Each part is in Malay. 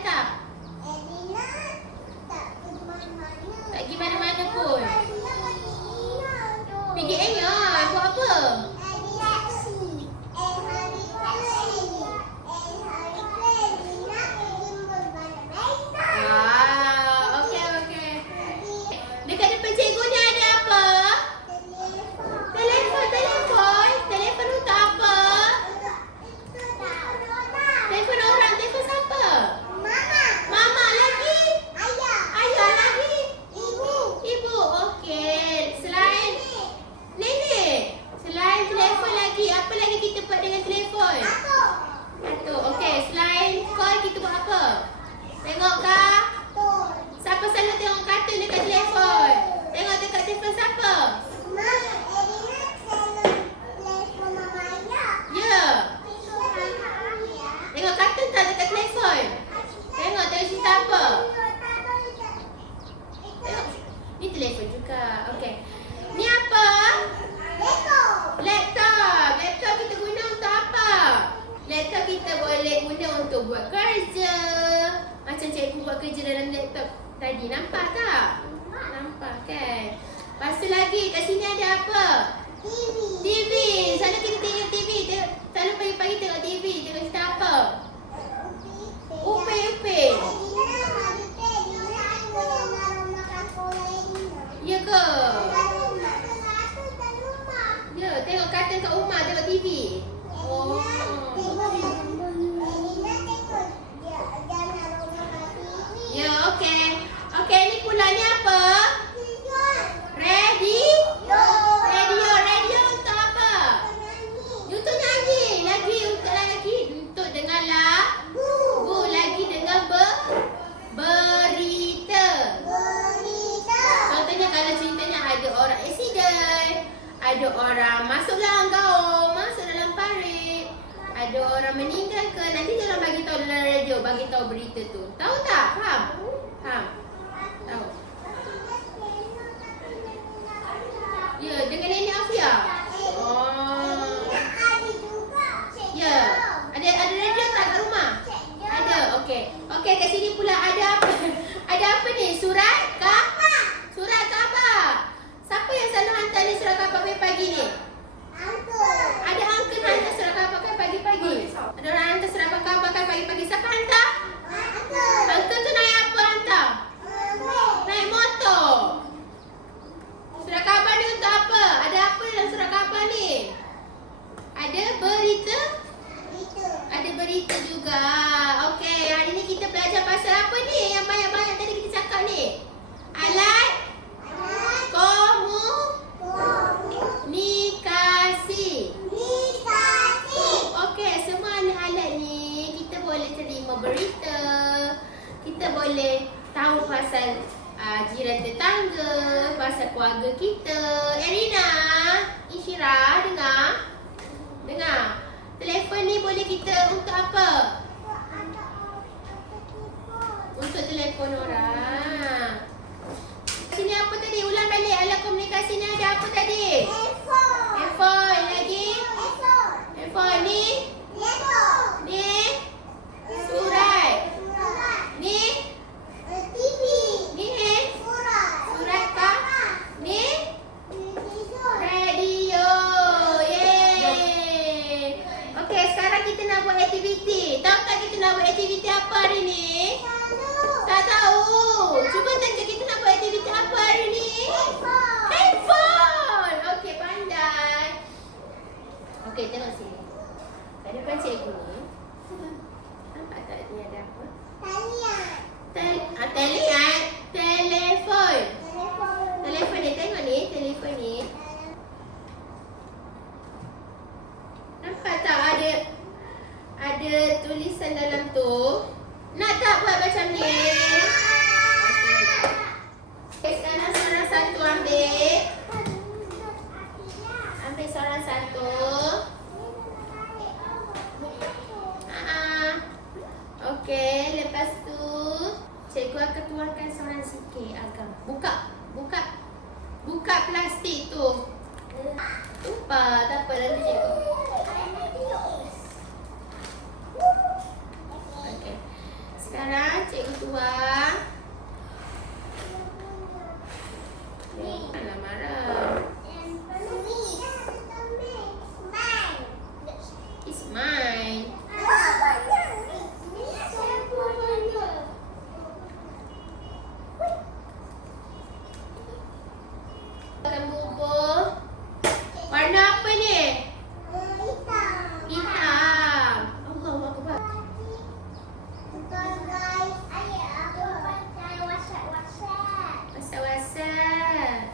tak? Tak pergi mana-mana pun. Pergi Aeon. Buat apa? Okey, okey. Dekat depan cikgu ni ada apa? Telefon. Telefon untuk apa? Telefon orang. Telefon siapa? Mama lagi? Ayah lagi? Ibu. Okey. Selain nenek. Selain telefon lagi, apa lagi kita buat dengan telefon? Atuk. Okey. Selain call kita buat apa? Tengok kah? Siapa selalu tengok kartun dekat telefon? Tengok dekat telefon siapa? Ya. Tengok kartun tak dekat telefon? Tengok cerita apa? Tengok. Ni telefon juga. Okey. Ni apa? Laptop. Laptop kita guna untuk apa? Laptop kita boleh guna untuk buat kerja. Macam cikgu buat kerja dalam laptop tadi. Nampak tak? Nampak kan? Lepas tu lagi kat sini ada apa? TV. Selalu kita tengok TV. Selalu pagi-pagi tengok TV. Tengok cerita apa? Upin. Ya ke? Ya, tengok kartun kat rumah. Tengok TV. Oh. Ya, okey. Okey, ni pula ni apa? Radio untuk apa? Untuk nyanyi. Lagi untuk dengar lagu. Lagi dengar berita. Contohnya kalau ceritanya ada orang accident, ada orang masuk dalam gaung, masuk dalam parit, ada orang meninggal ke, nanti dia orang bagi tahu dalam radio, bagi tahu berita tu. Tahu tak? Faham? Tahu. Ya, dengan Nenek Afia. Oh. Ya. Ada radio tak kat rumah? Ada. Okey. Okey, kat sini pula ada apa? Ada apa ni? Surat khabar. Surat khabar. Siapa yang selalu hantar ni surat khabar pagi-pagi ni? Ada uncle hantar surat khabar kan pagi-pagi? Ada orang hantar surat khabar kan pagi-pagi. Siapa hantar? Uncle tu naik apa hantar? Naik motor. Surat khabar ni untuk apa? Ada apa dalam surat khabar ni? Ada berita? Ada berita juga. Okey, hari ni kita belajar pasal apa ni? Yang banyak-banyak tadi kita cakap ni. Alat komunikasi. Okey, semua alat ni kita boleh terima berita. Kita boleh tahu pasal jiran tetangga, pasal keluarga kita. Erina, Insyirah, dengar. Telefon ni boleh kita untuk apa? Untuk telefon orang. Sini apa tadi? Ulang balik alat komunikasi ni ada apa tadi? Handphone. Lagi? Handphone ni? Ni? Surat. Ni? TV. Ni surat kah? Ni? Radio. Yeay. Okey, sekarang kita nak buat aktiviti. Tahu tak kita nak buat aktiviti apa hari ni? Tak tahu. Cuba tanya kita nak buat aktiviti apa hari ni? Handphone. Okey, pandai. Okey, tengok sini. Kat depan cikgu ni. Nampak tak ni ada apa? Telefon. Telefon ni, tengok ni, telefon ni. Nampak tak ada tulisan dalam tu? Nak tak buat macam ni? Okay, sekarang seorang satu ambil. Ambil seorang satu. Okey, lepas tu cikgu akan tuangkan seorang sikit agak. Buka plastik tu. Tumpah, tak apa nanti cikgu. Okey. Sekarang tuang. Janganlah marah. It's mine. Makan bubur. Warna apa ni? Hitam. Allahu Akbar. WhatsApp.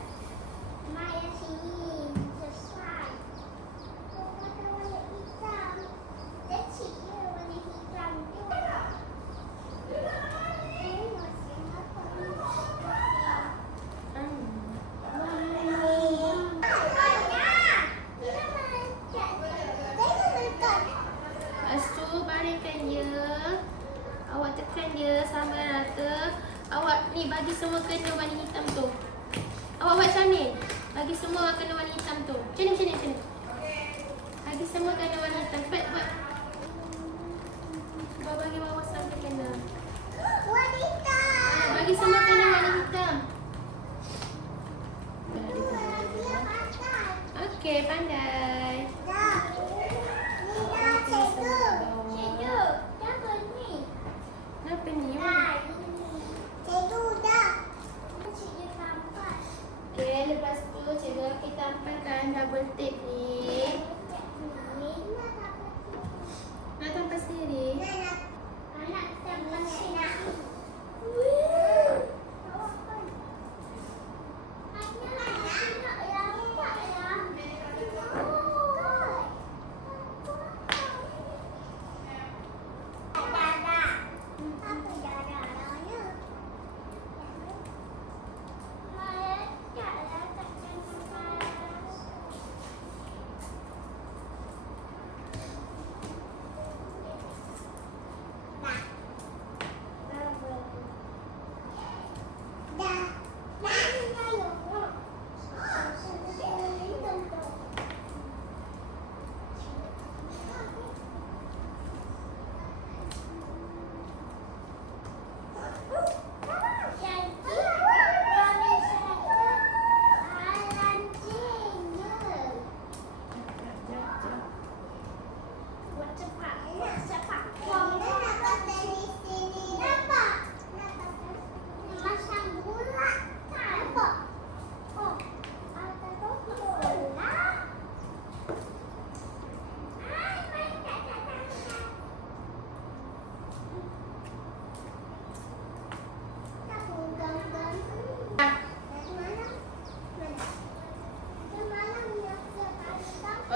Lepas tu baringkan dia. Awak tekan dia sama rata. Awak ni bagi semua kena warna hitam tu. Awak buat macam ni. Bagi semua kena warna hitam tu. Macam ni. Bagi semua kena warna hitam. Cepat buat. Bagi bawah sampai kena. Bagi semua kena warna hitam. Okey, pandai. Kenapa ni? Okey, lepas tu cikgu akan tampalkan double tape ni. Nak tampal sendiri?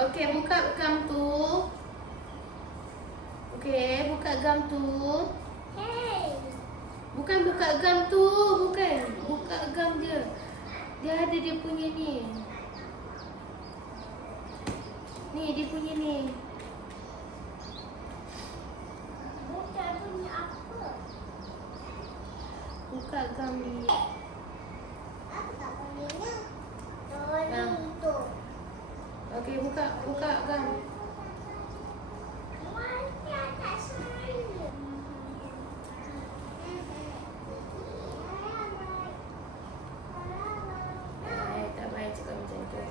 Okey, buka gam tu. Okey, buka gam tu. Bukan buka gam tu, bukan. Buka gam dia. Dia ada dia punya ni. Ni dia punya ni. Buka gam ni. Okey, buka gam. Tak baik cakap macam tu.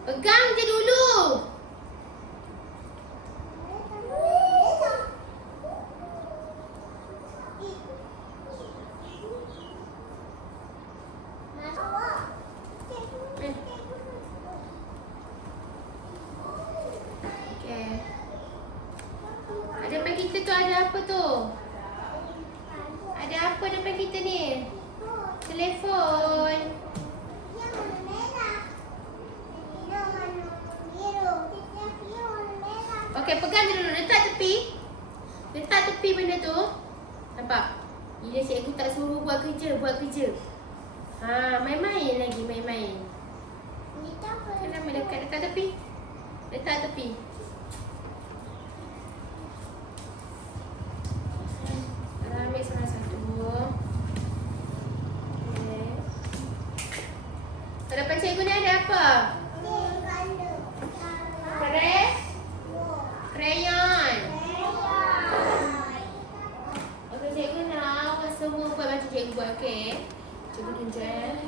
Pegang je dulu. Okey. Depan kita tu ada apa tu? Ada apa depan kita ni? Telefon. Okey, pegang je dulu. Letak tepi. Letak tepi benda tu. Nampak? Bila cikgu tak suruh buat kerja, buat kerja. Main-main lagi, main-main. Kenapa dekat tepi? Letak tepi. Ambil salah satu. Okay. Hadapan cikgu ni ada apa? Crayon. Okey, cikgu nak semua buat macam cikgu buat, okey? Cikgu tunjuk.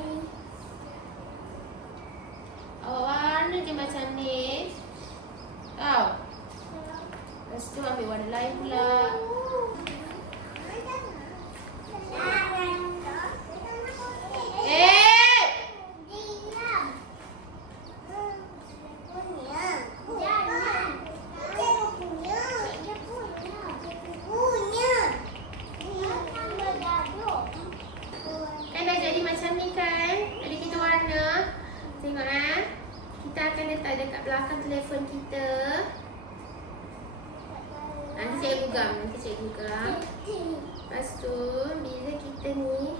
Awak warna je macam ni. Tahu? Lepas tu ambil warna lain pula. Dah jadi macam ni kan? Jadi kita warna. Tengok kita akan letak dekat belakang telefon kita. Nanti cikgu gam. Lepas tu bila kita ni